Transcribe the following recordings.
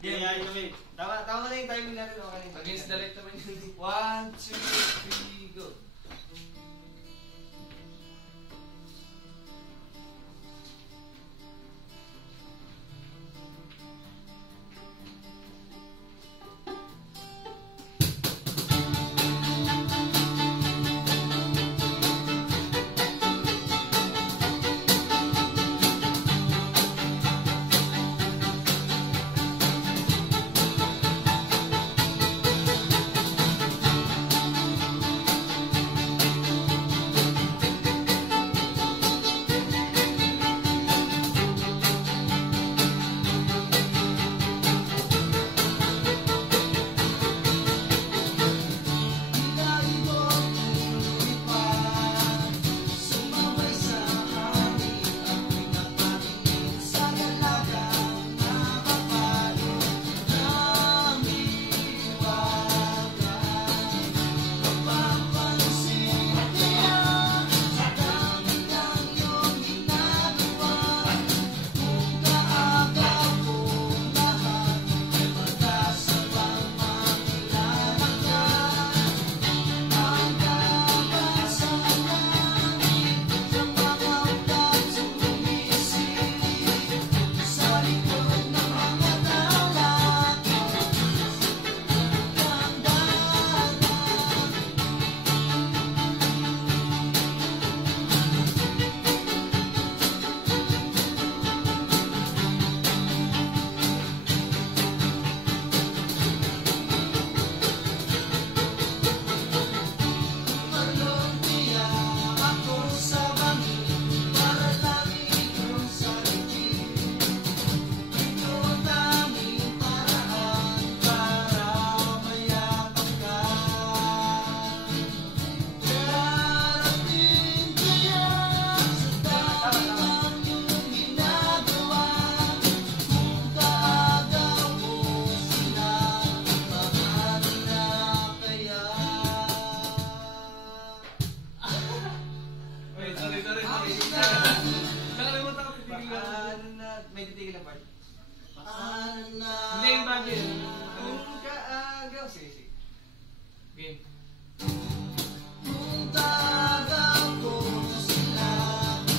Game. Tama na yung timing natin. Against the light naman yun. 1, 2, 3, go. May titigil na part. Hindi yung bago yun. Kung kaagaw. Sige. Game. Kung tagaw ko sila,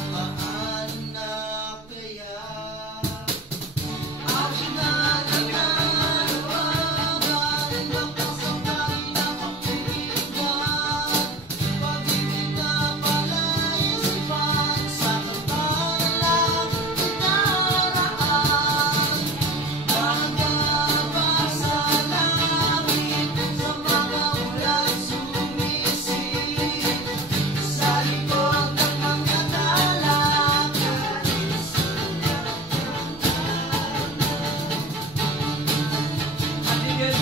paano na kaya? Ako na nanawagan, nakasabay na kapiligan. Pag-ibig na pala'y isipan, sa kapalang pinaraan. Pagkaba sa langit, sa mga ulan sumisid, sa likod ng mga dalagan, Titigil.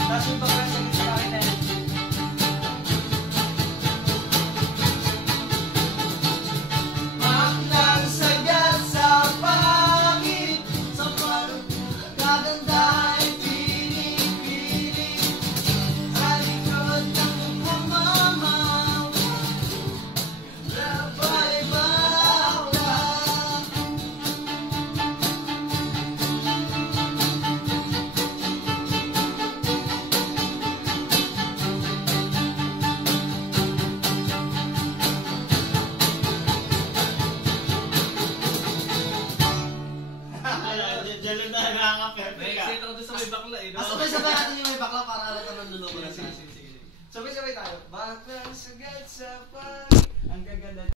Tapos yung pagkasagot sa akin na yan. Maklang sagat sa pangit, sa pagkaganda ay piling-piling, sa likod ng hamamaw, labay bakla. Diyan na nakaka-perfect ka. Na-excite ako doon sa may bakla eh. Sabay-sabay natin yung may bakla para halata ng luloko na Sige. sila. Sabay-sabay tayo. Baklang sagat sa pangit. Ang gaganda.